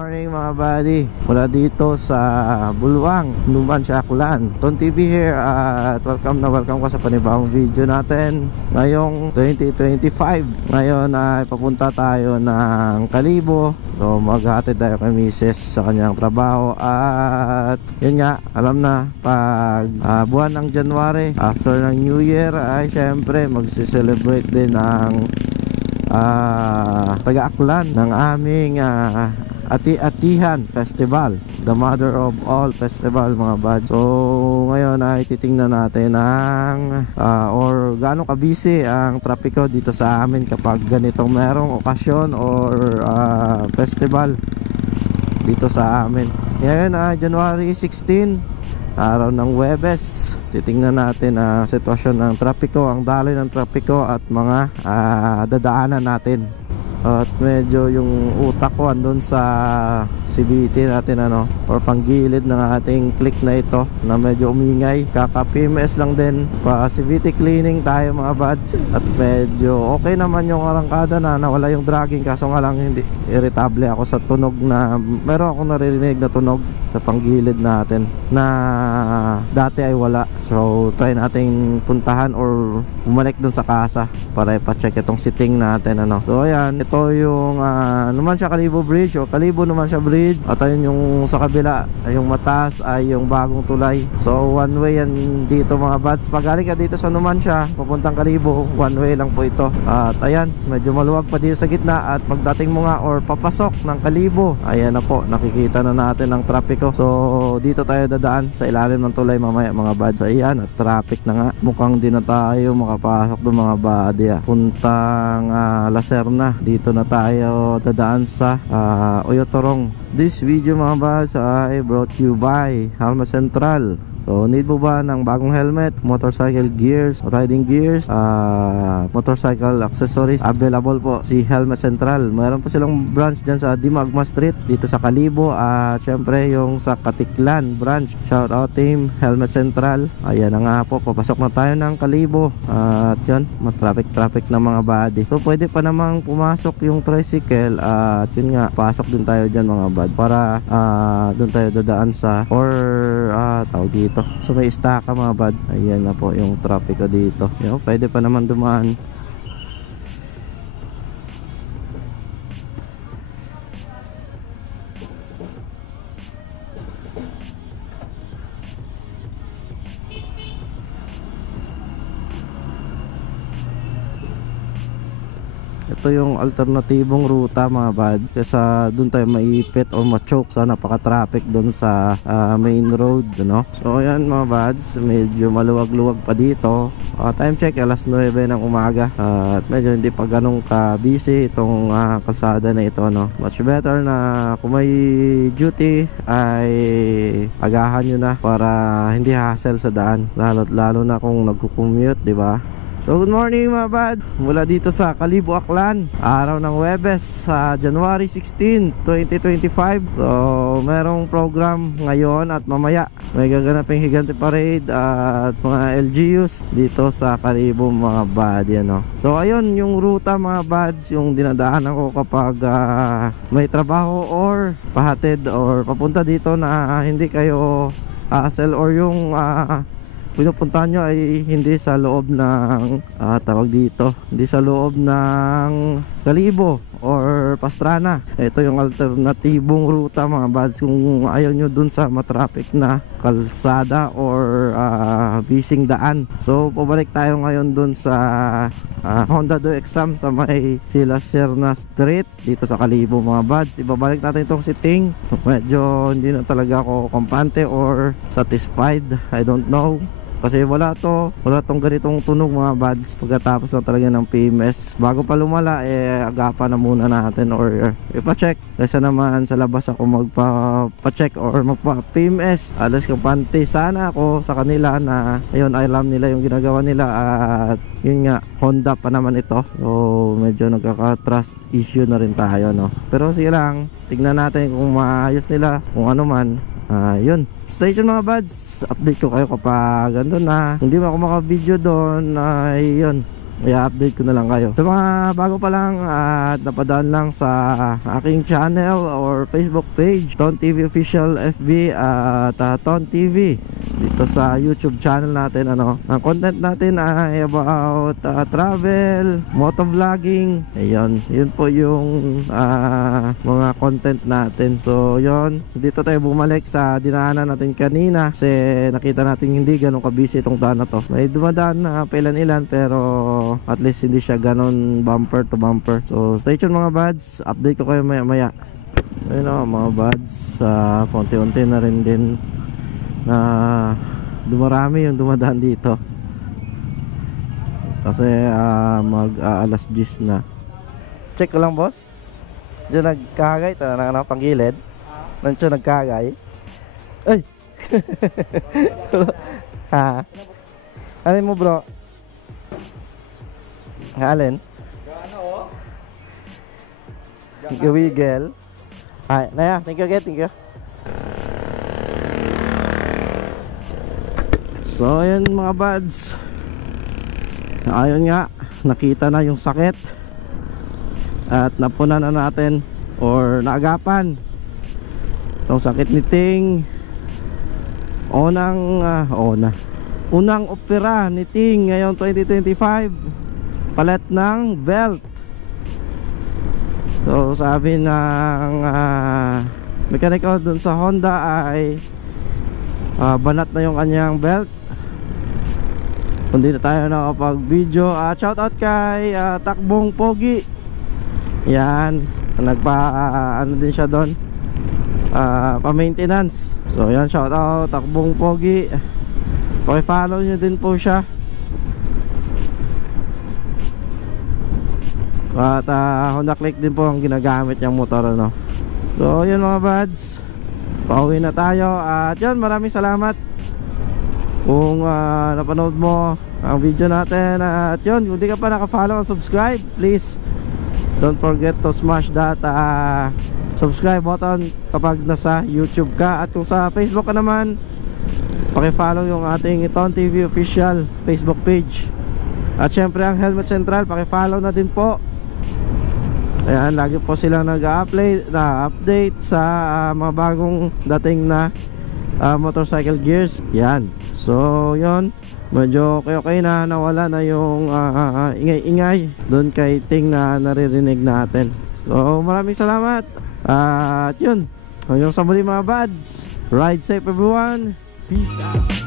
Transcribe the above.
morning mga buddy. Mula dito sa Bulwang, Numancia, Aklan. Ton TV here at welcome ka sa panibagong video natin ngayong 2025. Ngayon ay papunta tayo ng Kalibo. So maghatid tayo kay Mrs. sa kanyang trabaho. At yun nga, alam na pag buwan ng January, after ng New Year ay syempre magsiselebrate din ang taga-Aklan ng aming Ati-Atihan Festival, the mother of all festival mga bad. So ngayon ay titingnan natin ang or gaano ka-busy ang trapiko dito sa amin kapag ganitong merong okasyon or festival dito sa amin. Ngayon January 16, araw ng Huwebes. Titingnan natin ang sitwasyon ng trapiko, ang daloy ng trapiko at mga dadaanan natin. At medyo yung utak ko andun sa CBT natin or panggilid ng ating click na ito na medyo umingay. Kaka PMS lang din, pa CBT cleaning tayo mga buds. At medyo okay naman yung arangkada na nawala yung dragging, kaso nga lang hindi irritable ako sa tunog na meron akong naririnig na tunog sa panggilid natin na dati ay wala. So try nating puntahan or bumalik dun sa kasa para ipacheck itong sitting natin So ayan, ito yung Numancia Kalibo Bridge o Kalibo Numancia Bridge. At ayun yung sa kabila, yung mataas ay yung bagong tulay. So one way yan dito mga buds. Pag galing ka dito sa Numancia papuntang Kalibo, one way lang po ito. At ayan, medyo maluwag pa dito sa gitna. At pagdating mo nga or papasok ng Kalibo, ayan na po, nakikita na natin ang trapiko. So dito tayo dadaan sa ilalim ng tulay mamaya mga buds. Ayan, at traffic na nga. Mukhang di na tayo makapasok doon mga buddy. Puntang Lacerna, dito na tayo dadaan sa Oyotorong. This video mga buds ay brought to you by Halma Central. So need mo ba ng bagong helmet, motorcycle gears, riding gears, motorcycle accessories? Available po si Helmet Central. Mayroon po silang branch dyan sa Dimagma Street dito sa Kalibo. At syempre yung sa Katiklan branch. Shout out team Helmet Central. Ayan na nga po, papasok na tayo ng Kalibo. At yun, matraffic na mga body. So pwede pa namang pumasok yung tricycle. At yun nga, pasok din tayo dyan mga bad para dun tayo dadaan sa or tawag dito. So may istaka mga bad. Ayan na po yung trapiko dito. Pwede pa naman dumaan. Ito yung alternatibong ruta mga bad, kesa dun tayo maipit o ma-choke sa napaka-traffic dun sa main road So ayan mga bads, medyo maluwag-luwag pa dito. Time check alas 9 ng umaga. At medyo hindi pa ganun ka-busy itong kalsada na ito Much better na kung may duty ay agahan nyo na para hindi hassle sa daan, lalo na kung nagko-commute, diba? So good morning mga bad, mula dito sa Kalibo, Aklan, araw ng Huwebes sa January 16, 2025. So merong program ngayon at mamaya may gaganaping Higante Parade at mga LGUs dito sa Kalibo mga bad So ayun yung ruta mga bads, yung dinadaanan ko kapag may trabaho or pahatid or papunta dito na hindi kayo hassle or yung pinupuntahan nyo ay hindi sa loob ng tawag dito, hindi sa loob ng Kalibo or Pastrana. Ito yung alternatibong ruta mga bads kung ayaw nyo dun sa matraffic na kalsada or bising daan. So pabalik tayo ngayon dun sa Honda Do Exam sa may Sila Serna Street dito sa Kalibo mga bads. Ibabalik natin itong sitting. Medyo hindi na talaga ako kampante or satisfied, I don't know, kasi wala tong ganitong tunog mga buds pagkatapos lang talaga ng PMS. Bago pa lumala agapan na muna natin or ipa-check, kaysa naman sa labas ako magpa-check or magpa-PMS. Alas kampante sana ako sa kanila na ayun, alam nila yung ginagawa nila. At yun nga, Honda pa naman ito, so medyo nagkaka-trust issue na rin tayo pero sige lang, tignan natin kung maayos nila, kung ano man. Yun, stay tuned mga buds, update ko kayo kapag andun na. Hindi mo ako maka-video doon, yun, i-update ko na lang kayo. Sa mga bago pa lang at napadaan lang sa aking channel or Facebook page, Ton TV Official FB at Ton TV, dito sa YouTube channel natin, ang content natin ay about travel, motovlogging. Ayun, yun po yung mga content natin. So yun, dito tayo bumalik sa dinaanan natin kanina kasi nakita natin hindi ganun kabisi itong daan na to. May dumadaan na pailan-ilan pero at least hindi siya ganun bumper to bumper. So stay tuned mga buds, update ko kayo maya maya. Ayun o mga buds, paunti-unti na rin din na dumarami yung dumadaan dito kasi mag alas 10 na. Check ko lang boss, diyan nagkagay ito na panggilid nandiyan nagkagay. Ay ha, alin mo bro? Alin? Wiggle. Ay, naya, thank you again, thank you. So ayun mga buds, ayun nga, nakita na yung sakit at napunan na natin or naagapan itong sakit ni Ting. Unang opera ni Ting ngayong 2025, palit ng belt. So sabi ng mechanical dun sa Honda ay banat na yung kanyang belt. Hindi na tayo nakapag video. Shoutout kay Takbong Pogi. Yan, ano din siya doon, pa-maintenance. So yan, shoutout Takbong Pogi. Paki-follow nyo din po siya. At Honda Click din po ang ginagamit niyang motor, ano. So yun mga buds, pauwi na tayo. At yun, maraming salamat kung napanood mo ang video natin. At yun, kung di ka pa naka-follow and subscribe, please don't forget to smash that subscribe button kapag nasa YouTube ka. At kung sa Facebook ka naman, paki-follow yung ating Ton TV Official Facebook page. At syempre ang Helmet Central, paki-follow na din po. Ayan, lagi po silang nag-update sa mga bagong dating na motorcycle gears. Yan. So yun, medyo okay na, nawala na yung ingay-ingay doon kay Ting na naririnig natin. So maraming salamat. At yun, hanggang sa muli mga buds, ride safe everyone, peace out.